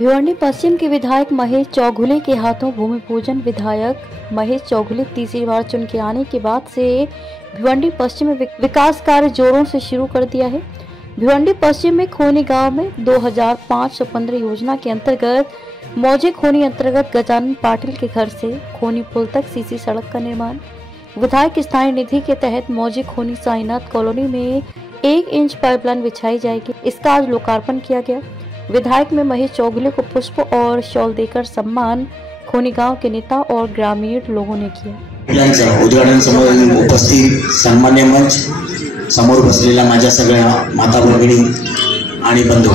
भिवंडी पश्चिम के विधायक महेश चौघुले के हाथों भूमि पूजन। विधायक महेश चौघुले तीसरी बार चुन के आने के बाद से भिवंडी पश्चिम में विकास कार्य जोरों से शुरू कर दिया है। भिवंडी पश्चिम में खोनी गांव में 2515 योजना के अंतर्गत मौजे खोनी अंतर्गत गजानन पाटिल के घर से खोनी पुल तक सीसी सड़क का निर्माण। विधायक स्थानीय निधि के तहत मौजे खोनी साईनाथ कॉलोनी में 1 इंच पाइपलाइन बिछाई जाएगी। इसका आज लोकार्पण किया गया। विधायक में महेश चौघुले को पुष्प और शॉल देकर सम्मान खोनी गांव के नेता और ग्रामीण लोगों ने किया। उद्घाटन समारंभ उपस्थित सन्मान्य मंच समोर बसलेल्या माझ्या सगळ्या माता भगिनी आणि बंधू,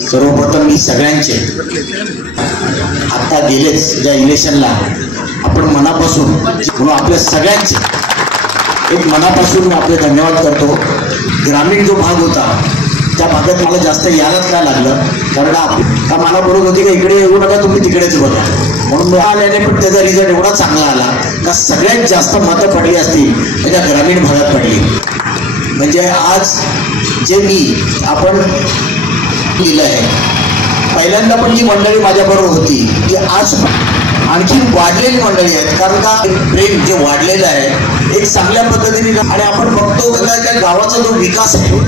सर्वप्रथम मी सगळ्यांचे आता गेलेच ज्या इलेक्शनला आपण मनापासून म्हणून आपल्या सगळ्यांचे एक मनापासून आपले धन्यवाद करतो। ग्रामीण जो भाग होता त्या भागात मला जास्त यायलाच काय लागलं, कारण का मला बरोबर होती की इकडे येऊ नका तुम्ही तिकडेच बघा, म्हणून आल्याने पण त्याचा रिझल्ट एवढा चांगला आला का सगळ्यात जास्त मतं पडली असतील त्या ग्रामीण भागात पडली। म्हणजे आज जे मी आपण लिहिलं आहे, पहिल्यांदा पण जी मंडळी माझ्याबरोबर होती की आज आणखी वाढलेली मंडळी आहेत, कारण का प्रेम जे वाढलेलं आहे एक चांगल्या पद्धतीने। आणि आपण बघतो त्या गावाचा जो विकास आहे,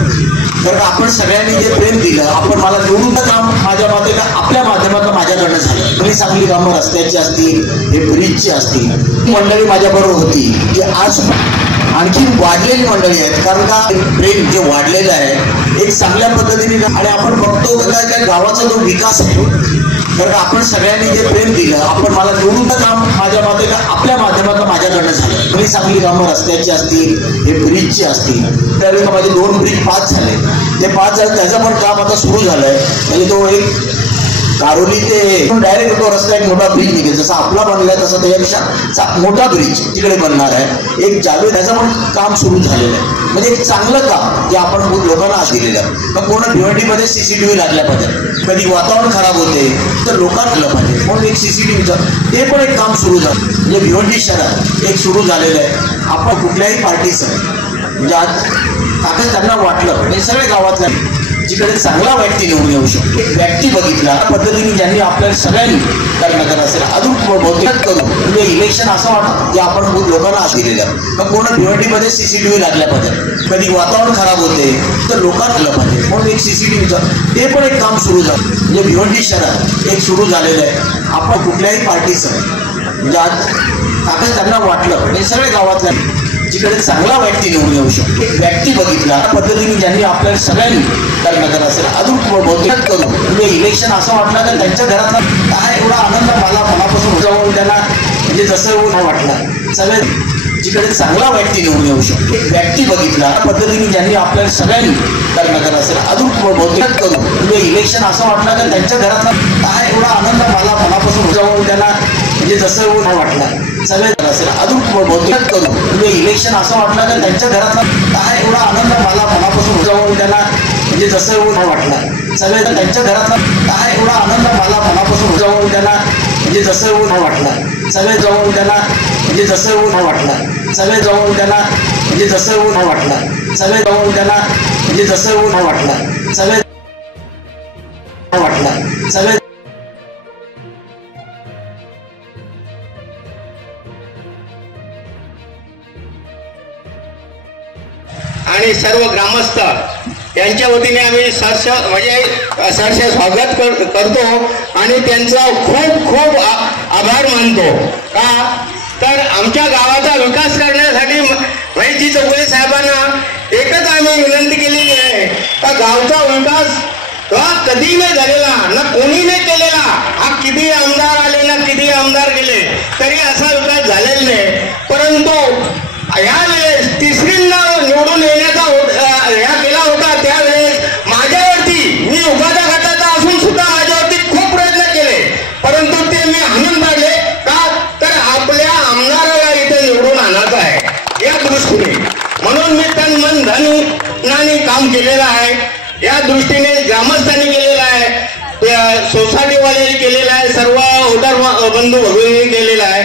तर आपण सगळ्यांनी जे प्रेम दिलं, आपण मला निवडून काम माझ्या माते आपल्या माध्यमातून माझ्याकडनं झालं। तुम्ही चांगली कामं रस्त्याची असतील, हे ब्रिजची असतील, मंडळी माझ्याबरोबर होती की आज आणखी वाढलेली मंडळी आहेत, कारण का प्रेम जे वाढलेलं आहे एक चांगल्या पद्धतीने। आणि आपण बघतो त्या गावाचा जो विकास आहे, तर आपण सगळ्यांनी जे प्रेम दिलं, आपण मला निवडून काम माझ्या माते आपल्या माध्यमातून माझ्याकडनं झालं। तुम्ही चांगली कामं रस्त्याची असतील, हे ब्रिजची असतील, त्यावेळेस माझे 2 ब्रिज पास झाले, ते 5 झाले, त्याचं पण काम आता सुरू झालंय। म्हणजे तो एक कारोली ते डायरेक्ट तो रस्ता एक मोठा ब्रिज निघेल, जसा आपला बनलाय तसा त्यापेक्षा मोठा ब्रिज तिकडे बनणार आहे एक जावे, त्याचं पण काम सुरू झालेलं आहे। म्हणजे एक चांगलं काम जे आपण लोकांना दिलेलं आहे। मग पूर्ण भिवंडीमध्ये CCTV लागल्या पाहिजे, कधी वातावरण खराब होते तर लोकांना पाहिजे, म्हणून एक CCTVचं ते पण एक काम सुरू झालं। म्हणजे भिवंडी शहरात एक सुरू झालेलं आहे। आपण कुठल्याही पार्टीचं म्हणजे आज कागद त्यांना वाटलं हे सगळ्या गावातल्या जिकडे चांगला व्यक्ती निवडून येऊ शकतो, एक व्यक्ती बघितला पद्धतीने ज्यांनी आपल्याला सगळ्यांनी करण्यात असेल अजून बहुतेक करू म्हणजे इलेक्शन असं वाटतं की आपण लोकांना दिलेलं आहे। मग पूर्ण भिवंडीमध्ये CCTV लागल्या पाहिजे, कधी वातावरण खराब होते तर लोकांना पाहिजे, म्हणून एक CCTVचं ते पण एक काम सुरू झालं। म्हणजे भिवंडी शहरात एक सुरू झालेलं आहे। आपण कुठल्याही पार्टीचं म्हणजे आज कागद त्यांना वाटलं हे सगळ्या गावातल्या जिकडे चांगला व्यक्ती निवडून येऊ शकतो, एक व्यक्ती बघितला पद्धतीने ज्यांनी आपल्याला सगळ्यांनी करण्यात असेल अजून बहुतेक करू म्हणजे इलेक्शन असं वाटलं तर त्यांच्या घरातला काय एवढा आनंद मला मनापासून जाऊन त्यांना म्हणजे जसं नाही वाटलं। सगळे जिकडे चांगला व्यक्ती निवडून येऊ शकतो, एक व्यक्ती बघितला पद्धतीने ज्यांनी आपल्याला सगळ्यांनी करण्यात असेल अजून बहुतेक करू म्हणजे इलेक्शन असं वाटलं तर त्यांच्या घरातला काय एवढा आनंद मला मनापासून जाऊन त्यांना म्हणजे जसं नाही वाटलं। सगळे असेल अजून बहुतेक करू म्हणजे इलेक्शन असं वाटलं तर त्यांच्या घरातला काय एवढा आनंद मला मनापासून जाऊन त्यांना म्हणजे जसं नाही वाटलं। सगळे त्यांच्या घरातला काय एवढा आनंद मला मनापासून जाऊन त्यांना म्हणजे जसं नाही वाटलं। सगळे जाऊन त्यांना म्हणजे जसं नाही वाटलं। सगळे जाऊन त्यांना म्हणजे जसं नाही वाटलं। सगळे जाऊन त्यांना म्हणजे जसं नाही वाटलं। सगळे नाही वाटलं। सगळे आणि सर्व ग्रामस्थ यांच्या वतीने आम्ही सहर्ष स्वागत करतो आणि त्यांचा खूप खूप आभार मानतो। का तर आमच्या गावाचा विकास करण्यासाठी महेशजी चौघुले साहेबांना एकच आम्ही विनंती केलेली आहे का गावचा विकास कधी नाही झालेला ना कोणी नाही केलेला, हा किती आमदार आले ना किती आमदार गेले तरी असा विकास झालेला नाही। परंतु यावेळेस तिसरींदा निवडून येण्याचा ह्या केला होता, त्यावेळेस माझ्यावरती मी उपाध्या गटाचा असून सुद्धा माझ्यावरती खूप प्रयत्न केले, परंतु ते मी हाणून पाडले। का तर आपल्या आमदाराला इथे निवडून आणायचं आहे या दृष्टीने, म्हणून मी तन मन धनाने काम केलेलं आहे। या दृष्टीने ग्रामस्थांनी केलेलं आहे, सोसायटीवाल्यांनी केलेलं आहे, सर्व वोटर बंधू भगिनींनी केलेलं आहे।